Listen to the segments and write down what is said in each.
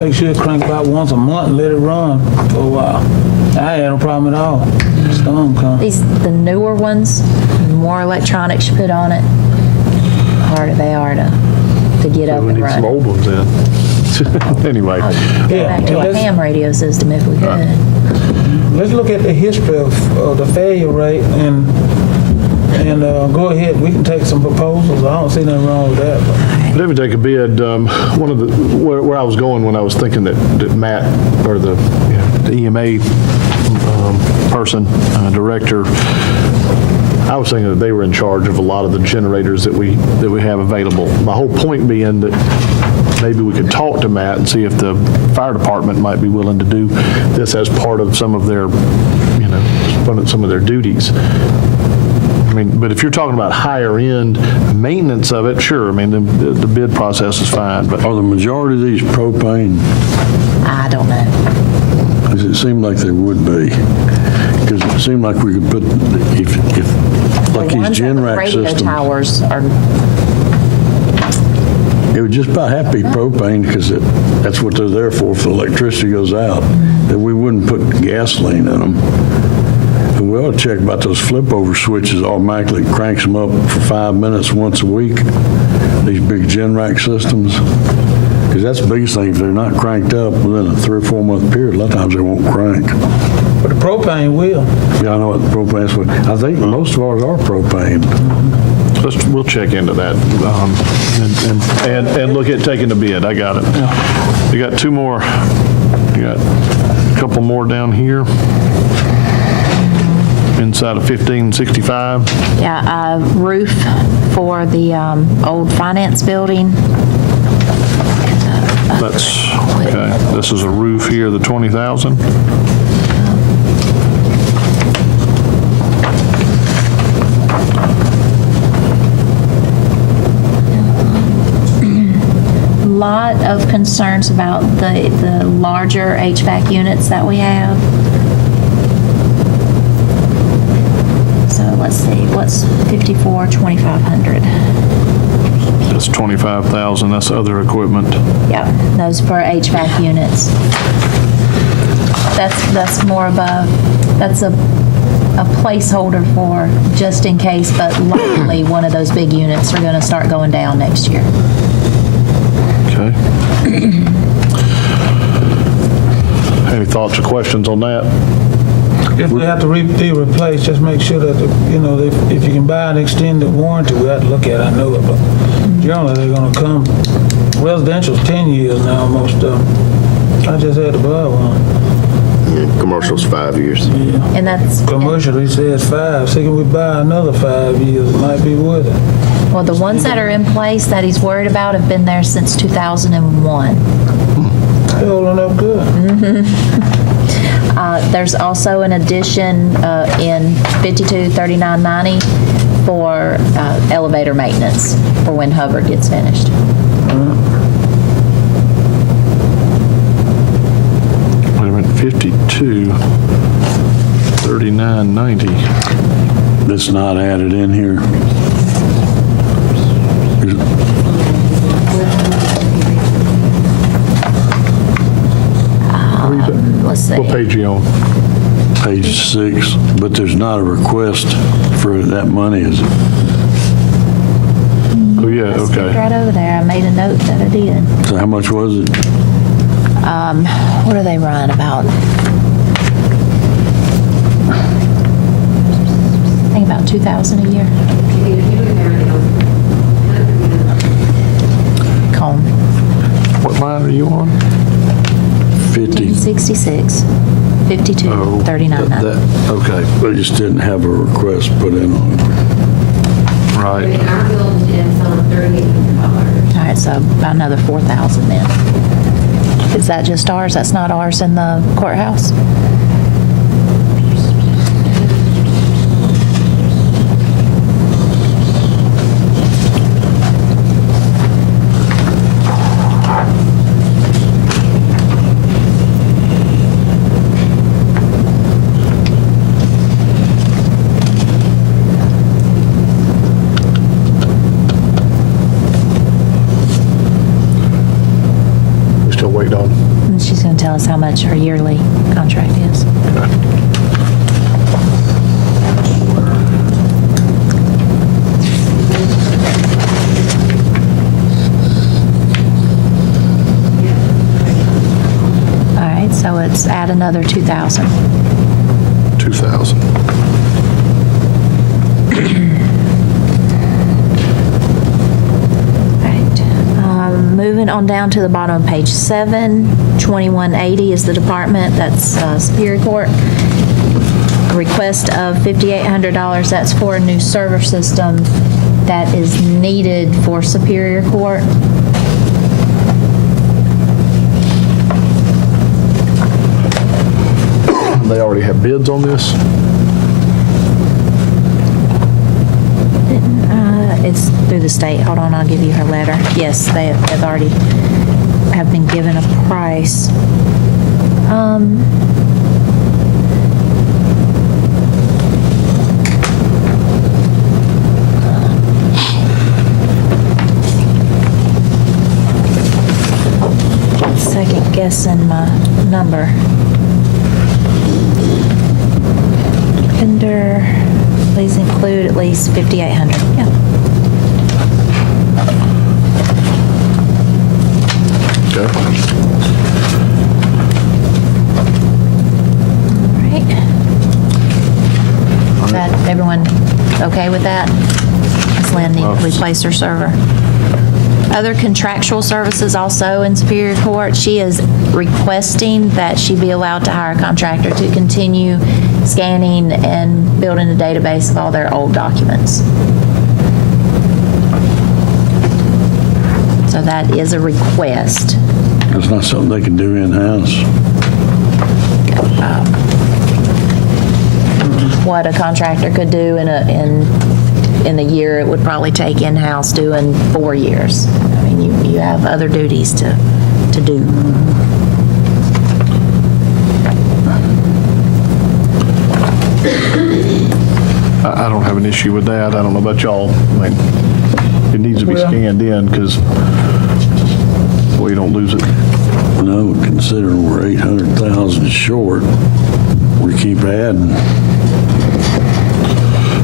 Make sure it crank about once a month and let it run for a while. I ain't had no problem at all. Storm come. The newer ones, the more electronics you put on it, the harder they are to get up We and need some running. old ones in. Anyway, Go back to a ham radio system if we could. Let's look at the history of the failure rate and go ahead. We can take some proposals. I don't see nothing wrong with that. let me take a bid. One of the where I was going when I was thinking that Matt or the EMA person, director, I was thinking that they were in charge of a lot of the generators that we have available. My whole point being that maybe we could talk to Matt and see if the fire department might be willing to do this as part of some of their, some of their duties. I mean, but if you're talking about higher end maintenance of it, sure. I mean, the bid process is fine, but Are the majority of these propane? I don't know. Because it seemed like they would be. Because it seemed like we could put, if like The these ones at the Generac radio systems, towers are, it would just about have to be propane because that's what they're there for if the electricity goes out. That we wouldn't put gasoline in them. And we ought to check about those flip-over switches automatically cranks them up for 5 minutes once a week, these big Generac systems. Because that's the biggest thing. If they're not cranked up within a 3 or 4 month period, a lot of times they won't crank. But the propane will. Yeah, I know what the propane's for. I think most of ours are propane. we'll check into that and look at taking the bid. I got it. You got two more. You got a couple more down here. Inside of 1565. yeah, roof for the old finance building. That's, okay. This is a roof here, the 20,000. Lot of concerns about the larger HVAC units that we have. So let's see, what's 54, 2,500? That's 25,000. That's other equipment. Yeah, those for HVAC units. That's more of that's a placeholder for just in case, but likely one of those big units are going to start going down next year. Okay. Any thoughts or questions on that? If they have to be replaced, just make sure that, if you can buy an extended warranty, we have to look at it, I know it, but generally they're gonna come. Residential's 10 years now, most of them. I just had to buy one. Commercial's 5 years. And that's, Commercial, he says 5, so can we buy another 5 years? It might be worth it. well, the ones that are in place that he's worried about have been there since 2001. They're holding up good. There's also an addition in 523990 for elevator maintenance for when Hubbard gets finished. Wait a minute, 52, 3990. That's not added in here. Let's see. What page are you on? Page 6, but there's not a request for that money, is it? Oh, yeah, It's okay. right over there. I made a note that I did. So how much was it? What do they run about? I think about 2,000 a year. Comb. What line are you on? 50. 66, 52, Oh, 39. Okay, They just didn't have a request put in on it. right. Our building is on $3,800. All right, so about another 4,000 then. Is that just ours? That's not ours in the courthouse? We still waiting on and tell us how much her yearly contract is. All right, so it's add another 2,000. 2,000. Moving on down to the bottom of page 7, 2180 is the department, that's Superior Court. A request of $5,800, that's for a new server system that is needed for Superior Court. They already have bids on this? It's through the state. Hold on, I'll give you her letter. Yes, they've already have been given a price. Second guessing my number. Vendor, please include at least 5,800. Yeah. Okay. All right. Is that everyone okay with that? Ms. Lynn need to replace her server. Other contractual services also in Superior Court. She is requesting that she be allowed to hire a contractor to continue scanning and building a database of all their old documents. So that is a request. It's not something they can do in-house. What a contractor could do in a year, it would probably take in-house doing 4 years. I mean, you have other duties to do. I don't have an issue with that. I don't know about y'all. I mean, it needs to be Well- scanned in because we don't lose it. No, considering we're 800,000 short, we keep adding.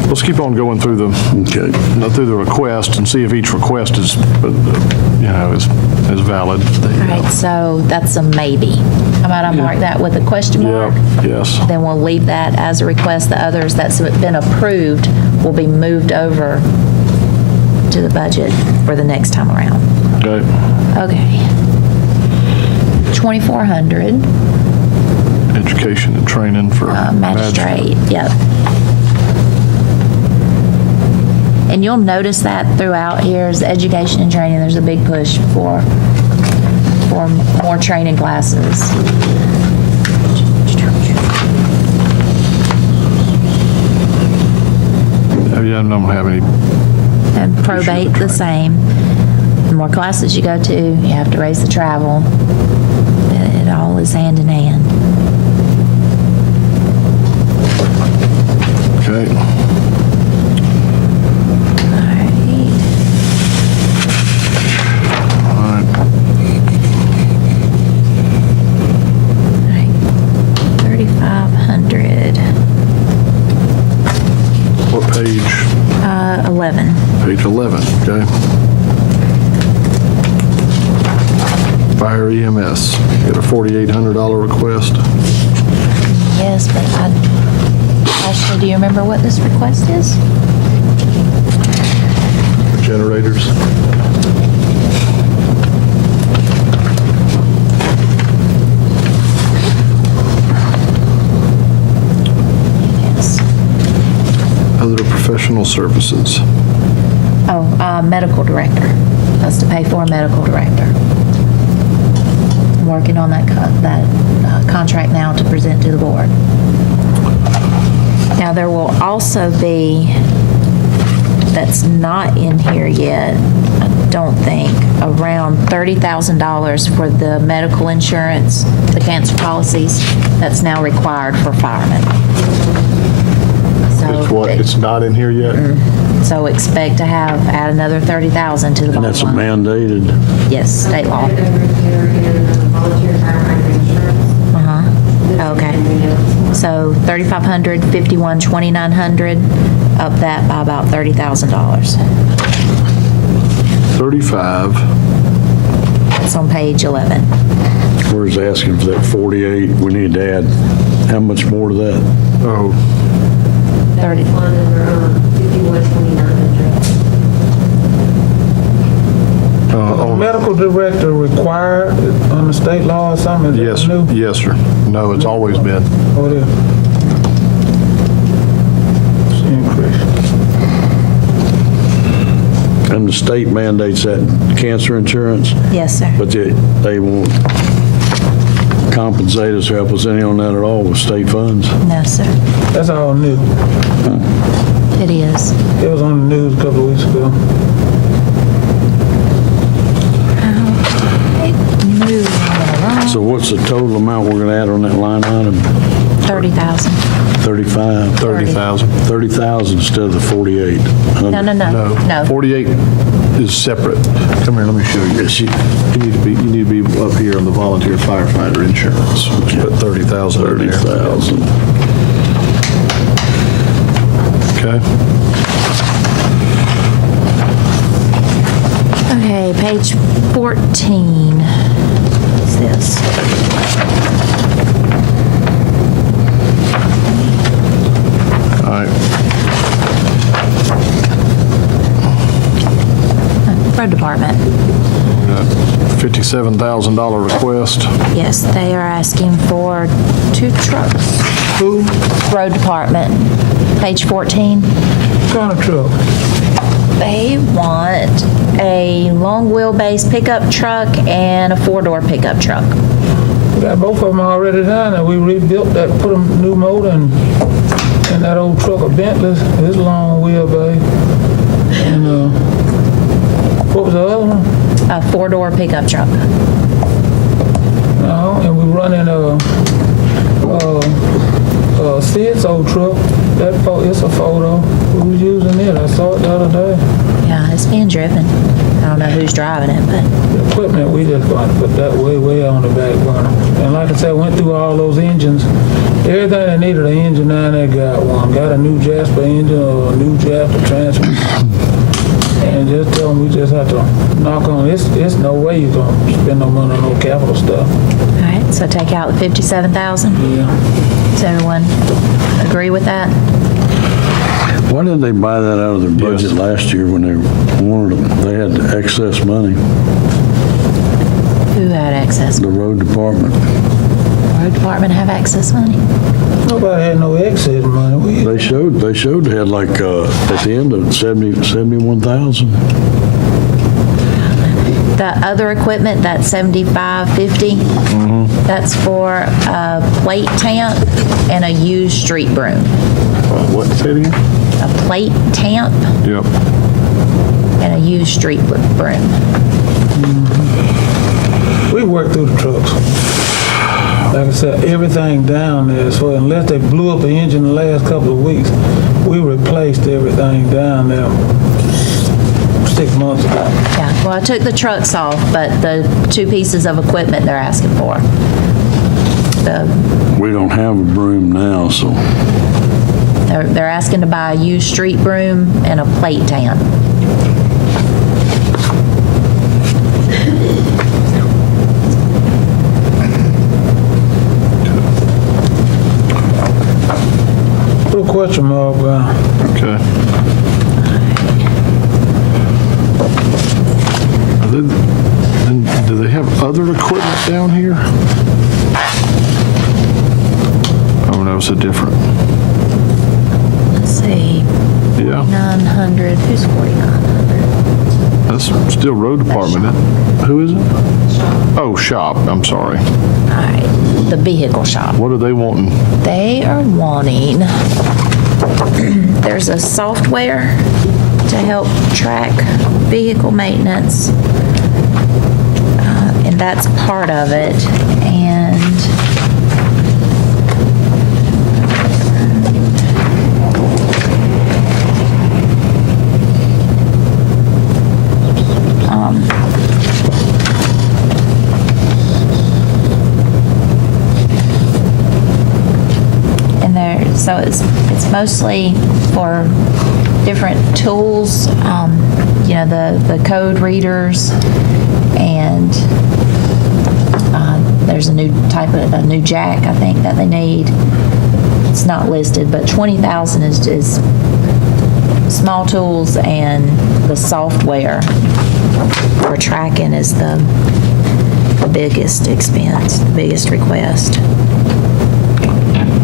Let's keep on going through Okay. through the request and see if each request is, is valid. All right, so that's a maybe. How about I mark that with a question mark? Yeah, yes. Then we'll leave that as a request. The others that's been approved will be moved over to the budget for the next time around. Okay. Okay. 2,400, Education and training for magistrate, yep. And you'll notice that throughout here is education and training, there's a big push for more training classes. Yeah, I don't have any. And probate the same. The more classes you go to, you have to raise the travel. It all is hand in hand. Okay. All right. All right. 3,500. What page? 11. Page 11, okay. Fire EMS, got a $4,800 request. Yes, but Ashley, do you remember what this request is? For generators. Yes. Other professional services. Oh, medical director. That's to pay for a medical director. I'm working on that contract now to present to the board. Now, there will also be, that's not in here yet, I don't think, around $30,000 for the medical insurance, the cancer policies, that's now required for firemen. It's what, it's not in here yet? So expect to add another 30,000 to the And bottom that's line. mandated. Yes, state law. Added over here in volunteer firefighter insurance. So 3,500, 51, 2,900, up that by about $30,000. 35. It's on page 11. We're just asking for that 48. We need to add, how much more to that? Oh, Thirty. That's one under 51,200. Medical director required under state law or something? Is that yes, new? yes, sir. No, it's always been. Oh, it is. It's increased. And the state mandates that cancer insurance, Yes, sir. but they won't compensate us or help us any on that at all with state funds. No, sir. That's all new. It is. It was on the news a couple of weeks ago. Moving along. So what's the total amount we're gonna add on that line item? 30,000. 35? 30,000. 30,000 instead of the 48. No, no, no. No. 48 is separate. Come here, let me show you. You need to be up here on the volunteer firefighter insurance. Put 30,000 in there. 30,000. Okay. Okay, page 14. What's this? All right. Road department. $57,000 request. Yes, they are asking for 2 trucks. Who? Road department, page 14. What kind of truck? They want a long wheelbase pickup truck and a 4-door pickup truck. We got both of them already done, and we rebuilt that, put a new motor and that old truck of Bentley's, this long wheelbase. And, what was the other one? A 4-door pickup truck. No, and we running Seps old truck. It's a photo. We was using it. I saw it the other day. Yeah, it's being driven. I don't know who's driving it, but The equipment, we just going to put that way on the back burner. And like I said, went through all those engines. Everything that needed an engine down there got one. Got a new Jasper engine or a new Jasper transmission. And just tell them we just have to knock on. It's no way you're going to spend no money on no capital stuff. all right, so take out the 57,000. Yeah. Does everyone agree with that? Why didn't they buy that out of their budget last year when they wanted them? They had excess money, Who had access? the road department. Road department have access money? Nobody had no excess money. They showed they had like, at the end of 71,000. The other equipment, that 7550, that's for a plate tamp and a used street broom. What, say it again? A plate tamp Yep. and a used street broom. We worked through the trucks. Like I said, everything down there, so unless they blew up the engine the last couple of weeks, we replaced everything down there 6 months ago. Yeah, well, I took the trucks off, but the 2 pieces of equipment they're asking for. We don't have a broom now, so They're asking to buy a used street broom and a plate tamp. Put a question mark around. Okay. Do they have other equipment down here? Oh, no, it's a different. Let's see, Yeah, 900, who's 4,900? that's still road department. isn't it? Who is it? Oh, shop, I'm sorry. All right, the vehicle shop. What are they wanting? They are wanting, there's a software to help track vehicle maintenance, and that's part of it. And So it's mostly for different tools, the code readers, and there's a new jack, I think, that they need. It's not listed, but 20,000 is small tools, and the software for tracking is the biggest expense, the biggest request.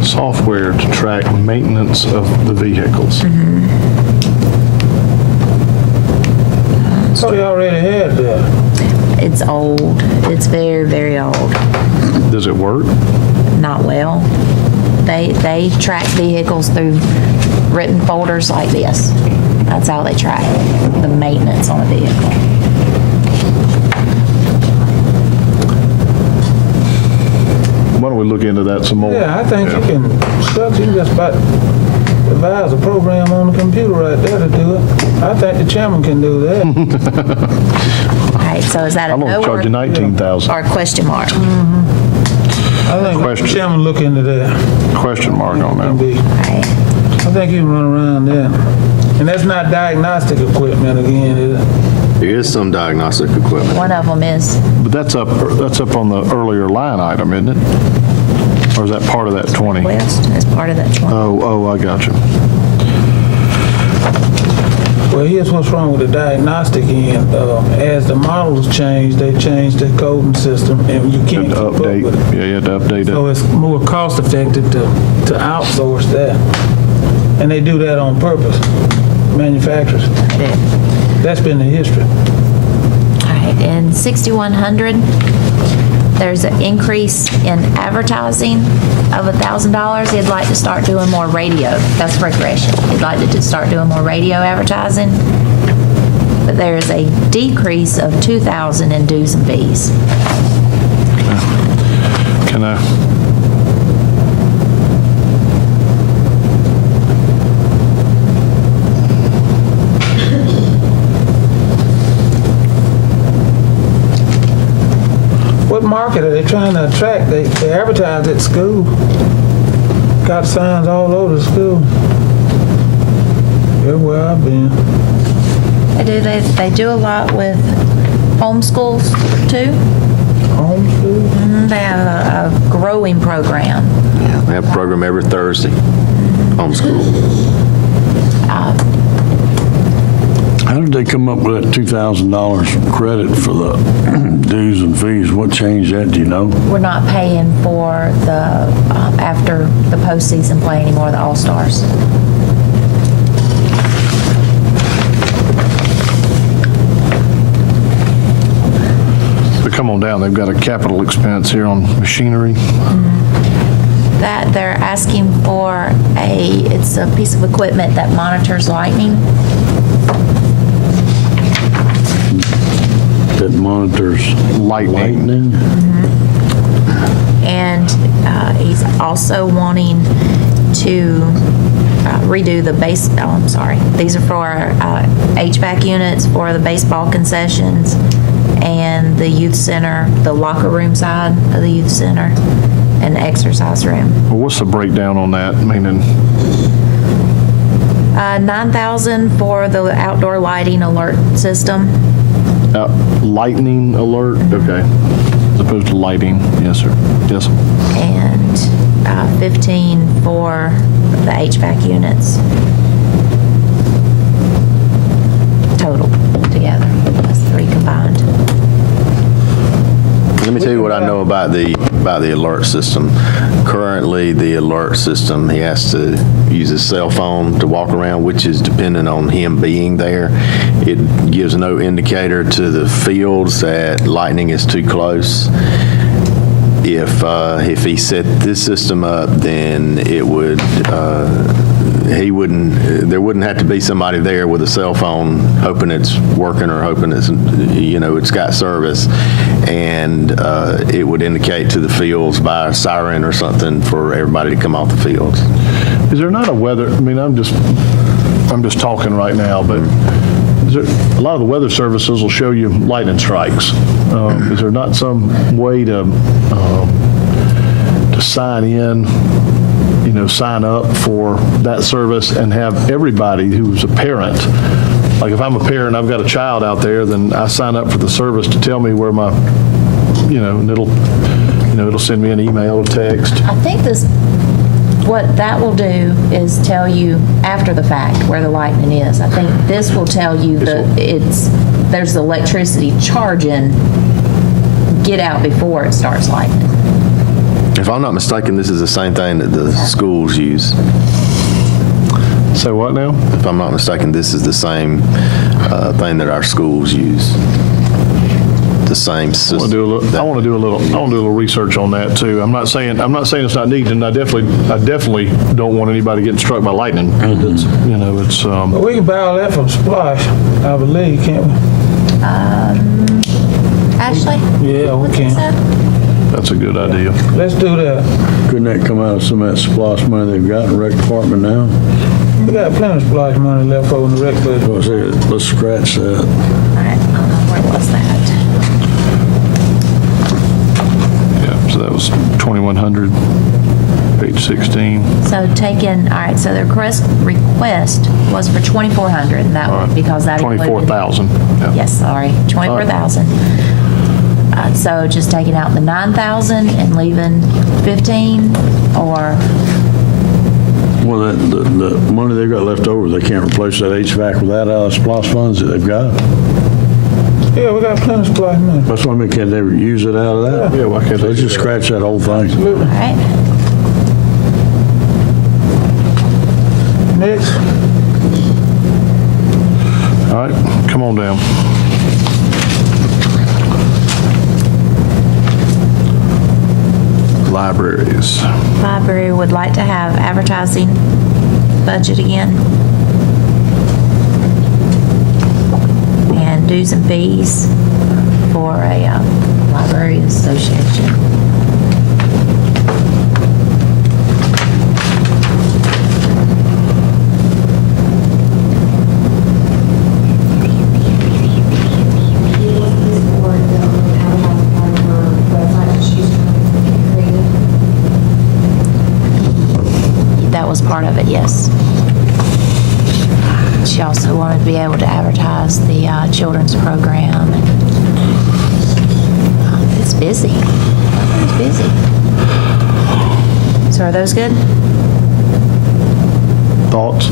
Software to track maintenance of the vehicles. So they already had that. It's old. It's very, very old. Does it work? Not well. They track vehicles through written folders like this. That's how they track the maintenance on a vehicle. Why don't we look into that some more? Yeah, I think you can just about devise a program on the computer right there to do it. I think the chairman can do that. All right, so is that a I'm no gonna charge you or 19,000. a question mark? I think the Question. chairman look into that. Question mark on Can that. be. All right. I think you can run around there. And that's not diagnostic equipment again, is it? There is some diagnostic equipment. One of them is, But that's up on the earlier line item, isn't it? Or is that part of that 20? West, as part of that 20. Oh, I got you. Well, here's what's wrong with the diagnostic end. As the models change, they change the coding system, and you can't keep up with it. Update, yeah, you have to update So it. it's more cost effective to outsource that. And they do that on purpose, manufacturers. That's been the history. All right, in 6100, there's an increase in advertising of $1,000. He'd like to start doing more radio. That's recreation. He'd like to start doing more radio advertising. But there is a decrease of $2,000 in dues and fees. Can I? What market are they trying to attract? They advertise at school. Got signs all over the school. Everywhere I've been. They do a lot with homeschools too. Homeschool. They have a growing program. Yeah, they have a program every Thursday, homeschool. How did they come up with that $2,000 credit for the dues and fees? What changed that, do you know? We're not paying for the, after the postseason play anymore, the All-Stars. So come on down, they've got a capital expense here on machinery. That they're asking for it's a piece of equipment that monitors lightning. That monitors lightning? And he's also wanting to redo the base, I'm sorry. These are for HVAC units for the baseball concessions and the youth center, the locker room side of the youth center, and the exercise room. Well, what's the breakdown on that? Meaning, $9,000 for the outdoor lighting alert system. lightning alert? Okay. As opposed to lighting. Yes, sir. Yes. And 15 for the HVAC units. Total, together. That's 3 combined. Let me tell you what I know about the alert system. Currently, the alert system, he has to use his cell phone to walk around, which is dependent on him being there. It gives no indicator to the fields that lightning is too close. If he set this system up, then it would, there wouldn't have to be somebody there with a cell phone hoping it's working or hoping it's got service. And it would indicate to the fields by a siren or something for everybody to come off the fields. Is there not a weather, I mean, I'm just talking right now, but a lot of the weather services will show you lightning strikes. Is there not some way to sign in sign up for that service and have everybody who's a parent, like if I'm a parent, I've got a child out there, then I sign up for the service to tell me where my, and it'll send me an email or text. I think what that will do is tell you after the fact where the lightning is. I think this will tell you there's the electricity charging, get out before it starts lightning. If I'm not mistaken, this is the same thing that the schools use. So what now? If I'm not mistaken, this is the same thing that our schools use. The same system. I want to do a little research on that too. I'm not saying it's not needed, and I definitely don't want anybody getting struck by lightning. It's, But we can buy all that from Splash, I believe, can't we? Ashley? Yeah, we What's it can. say? that's a good idea. Let's do that. Couldn't that come out of some of that SPOS money they've got in the rec department now? We got plenty of Splash money left over in the rec budget. Well, let's scratch that. All right, where was that? Yeah, so that was 2,100, page 16. So so the request was for 2,400, and that was because that included. 24,000. Yeah. Yes, sorry, 24,000. So just taking out the 9,000 and leaving 15, or, Well, the money they've got left over, they can't replace that HVAC with that out of SPOS funds that they've got. Yeah, we got plenty of Splash money. That's why I mean, can't they use it out of that? Yeah, why can't they Let's do just that? scratch that whole thing. all right. Next, All right, come on down. Libraries. Library would like to have advertising budget again. And dues and fees for a library association. That was part of it, yes. She also wanted to be able to advertise the children's program. It's busy. It's busy. So are those good? Thoughts?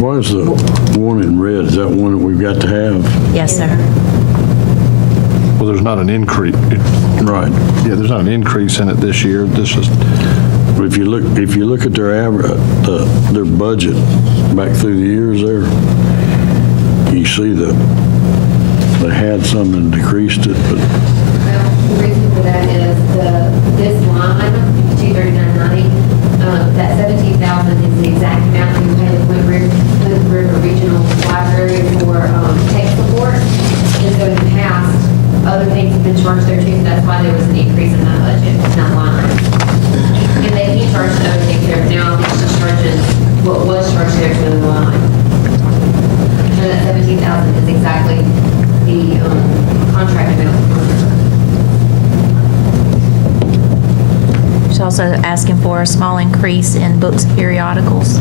What is the one in red? Is that one that we've got to have? Yes, sir. Well, there's not an increase. Right. Yeah, there's not an increase in it this year. This is, But if you look at their their budget back through the years there, you see that they had some and decreased it, but Well, the reason for that is this line, 239.90, that 17,000 is the exact amount we paid the Flint River Regional Library for tech support. And so in the past, other things have been charged there too, so that's why there was an increase in that budget, in that line. And they can charge the other things there now, it's just charging what was charged there to the line. So that 17,000 is exactly the contract amount. She's also asking for a small increase in books and periodicals.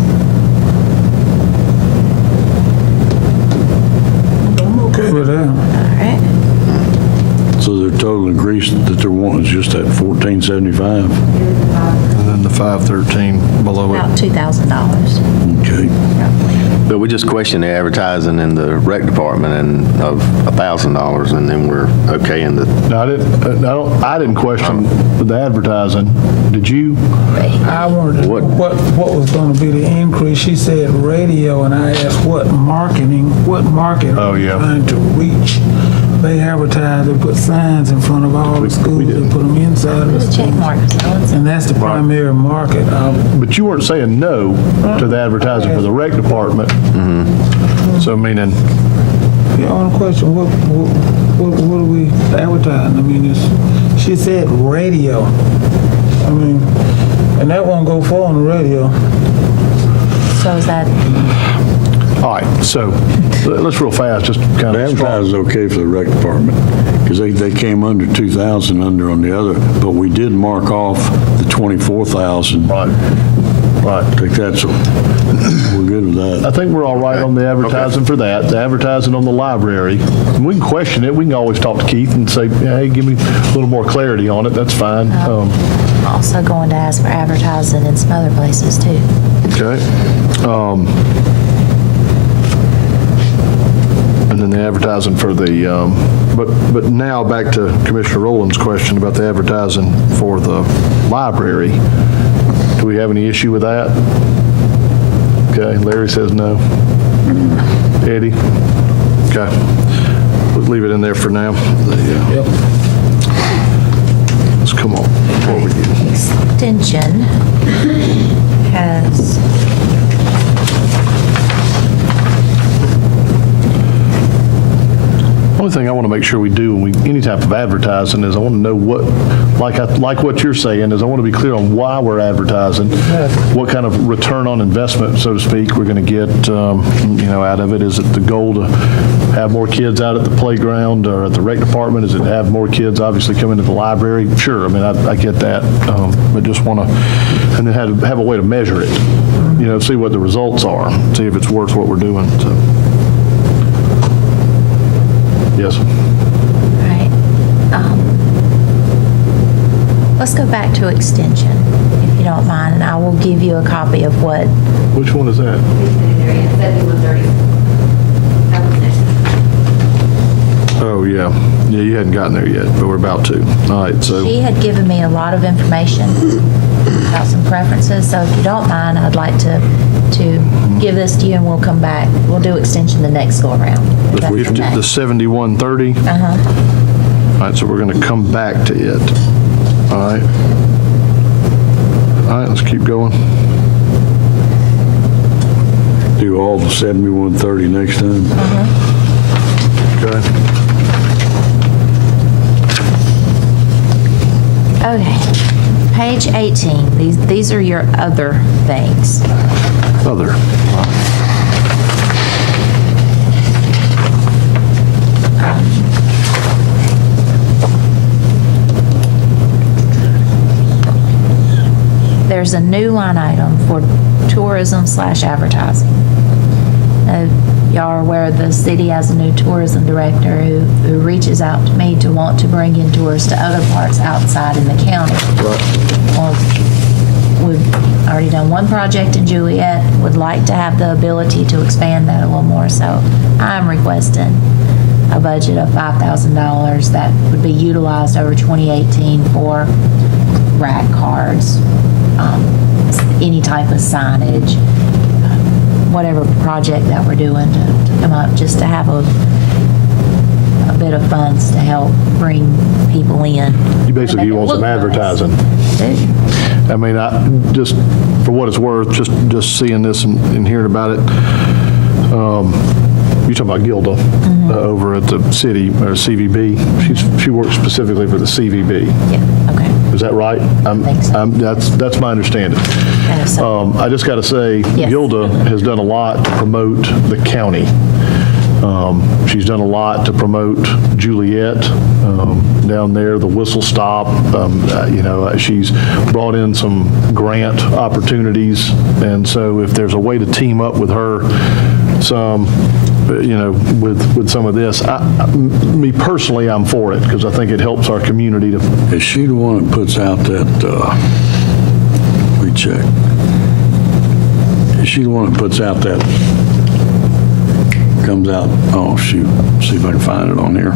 I'm okay with that. All right. so their total increase that they're wanting is just that 1475. and then the 513 below it. About $2,000 Okay. roughly. But we just questioned the advertising in the rec department and of $1,000, and then we're okay in the, No, I didn't question the advertising. Did you? I wanted to know what was going to be the increase. She said radio, and I asked what market Oh, are you yeah. trying to reach? They advertise, they put signs in front of all the schools, they put them inside of the Check schools. mark. And that's the primary market. But you weren't saying no to the advertising for the rec department. So meaning, The only question, what are we advertising? I mean, she said radio. I mean, and that won't go far on the radio. So is that, all right, so let's real fast, just kind The of. advertising is okay for the rec department, because they came under 2,000 under on the other, but we did mark off the 24,000. Right. I think that's, we're good with I that. think we're all right on the advertising for that. The advertising on the library, and we can question it. We can always talk to Keith and say, hey, give me a little more clarity on it. That's fine. I'm also going to ask for advertising in some other places too. Okay. And then the advertising for the, but now back to Commissioner Rowland's question about the advertising for the library. Do we have any issue with that? Okay, Larry says no. Eddie? Okay. We'll leave it in there for now. Yep. Let's come on. What we do? Extension has Only thing I want to make sure we do when we, any type of advertising is I want to know what, like what you're saying, is I want to be clear on why we're advertising, what kind of return on investment, so to speak, we're going to get, out of it. Is it the goal to have more kids out at the playground or at the rec department? Is it have more kids obviously come into the library? Sure, I mean, I get that, but just want to, and then have a way to measure it, see what the results are, see if it's worth what we're doing, so. Yes. Right. Let's go back to extension, if you don't mind, and I will give you a copy of what, Which one is that? It's in there, yeah, 7130. That was next. Oh, yeah. Yeah, you hadn't gotten there yet, but we're about to. All right, so, she had given me a lot of information about some preferences, so if you don't mind, I'd like to give this to you and we'll come back. We'll do extension the next go around. if that's okay. the 7130. Uh-huh. All right, so we're going to come back to it. All right. All right, let's keep going. Do all the 7130 next time. Okay. Okay. Page 18, these are your other things. Other. There's a new line item for tourism/advertising. Y'all are aware the city has a new tourism director who reaches out to me to want to bring in tourists to other parts outside in the county. Well, we've already done one project in Juliet, would like to have the ability to expand that a little more, so I'm requesting a budget of $5,000 that would be utilized over 2018 for rack cards, any type of signage, whatever project that we're doing to come up, just to have a bit of funds to help bring people in. You basically want some advertising. I mean, just for what it's worth, just seeing this and hearing about it, you're talking about Gilda over at the city, or CVB. She works specifically for the CVB. Yeah, okay. Is that right? think so. That's my understanding. So, I just got to say, Yes. Gilda has done a lot to promote the county. She's done a lot to promote Juliet down there, the Whistle Stop. She's brought in some grant opportunities, and so if there's a way to team up with her, with some of this, me personally, I'm for it because I think it helps our community to. Is she the one that puts out that, we check. Is she the one that puts out that, comes out, oh shoot, see if I can find it on here.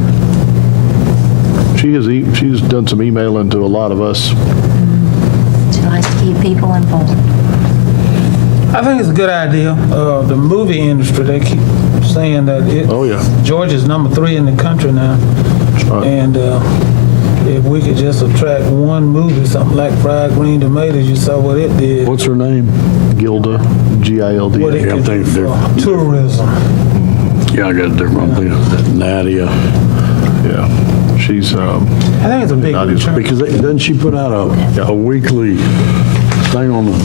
She's done some emailing to a lot of us. she likes to keep people informed. I think it's a good idea. The movie industry, they keep saying that Oh, yeah. Georgia's number 3 in the country now. right. And if we could just attract one movie, something like Fried Green Tomatoes, you saw what it did. What's her name? Gilda, What Gilda. it Yeah, I could think do they're- for tourism. Yeah, I got it there. I'm thinking of that Nadia. Yeah, she's. I think it's a big Nadia's return. Because doesn't she put out a weekly thing on the,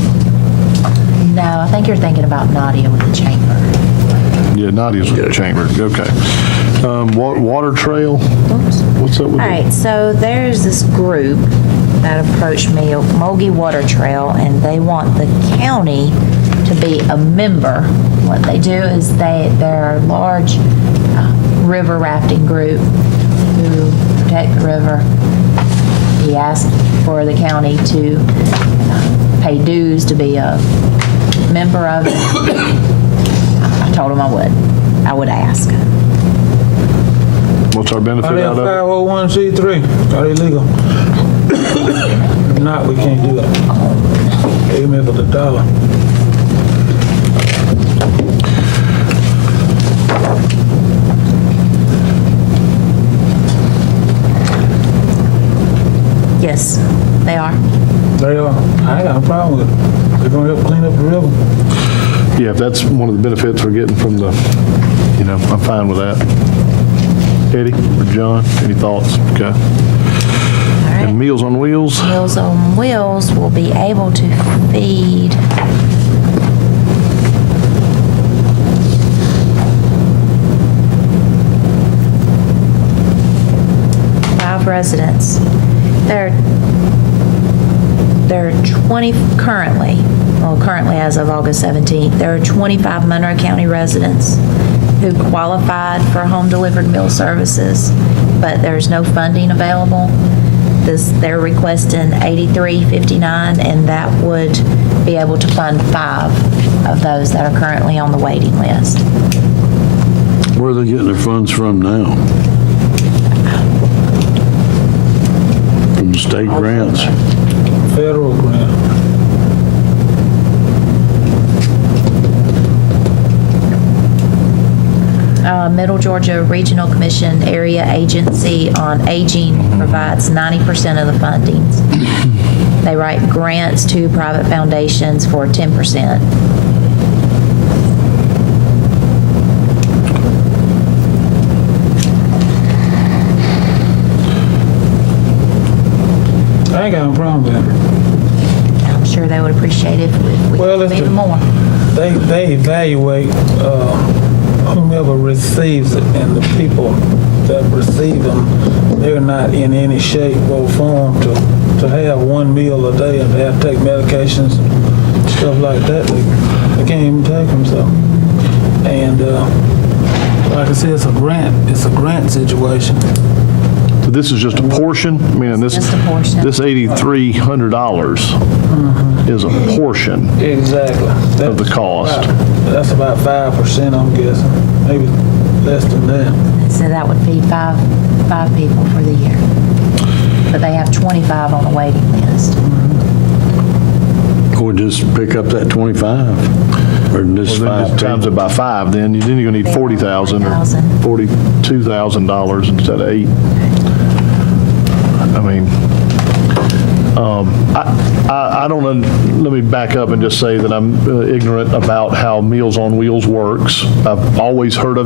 No, I think you're thinking about Nadia with the chamber. Yeah, Nadia's with the chamber, okay. Water trail, what's up with All that? right, so there's this group that approached me, Mulgi Water Trail, and they want the county to be a member. What they do is they're a large river rafting group who protect the river. He asked for the county to pay dues to be a member of it. I told him I would ask. What's our benefit Are they a out of it? 501c3? Are they legal? If not, we can't do it. Pay me for the dollar. Yes, they are. They are. I ain't got a problem with it. They're gonna help clean up the river. Yeah, if that's one of the benefits we're getting from the, I'm fine with that. Eddie or John, any thoughts? Okay. All right. And Meals on Wheels? Meals on Wheels will be able to feed five residents. There are 20 currently as of August 17th, there are 25 Monroe County residents who qualified for home-delivered meal services, but there's no funding available. They're requesting $83.59, and that would be able to fund 5 of those that are currently on the waiting list. Where are they getting their funds from now? From the state grants? Federal grant. Middle Georgia Regional Commission Area Agency on Aging provides 90% of the fundings. They write grants to private foundations for 10%. I ain't got a problem with it. I'm sure they would appreciate it if we Well, could if even the- more. They evaluate whomever receives it, and the people that receive them, they're not in any shape or form to have one meal a day and they have to take medications and stuff like that. They can't even take them, so. And like I said, it's a grant situation. So this is just a portion? I mean, this Just a portion. This $8,300 is a portion Exactly. of the cost. That's about 5%, I'm guessing, maybe less than that. So that would feed five people for the year. But they have 25 on the waiting list. Or just pick up that 25? Or just Well, then 5 just times it by 5, then you're going to need $40,000 or $42,000 instead of 8. I mean, I don't know, let me back up and just say that I'm ignorant about how Meals on Wheels works. I've always heard of it.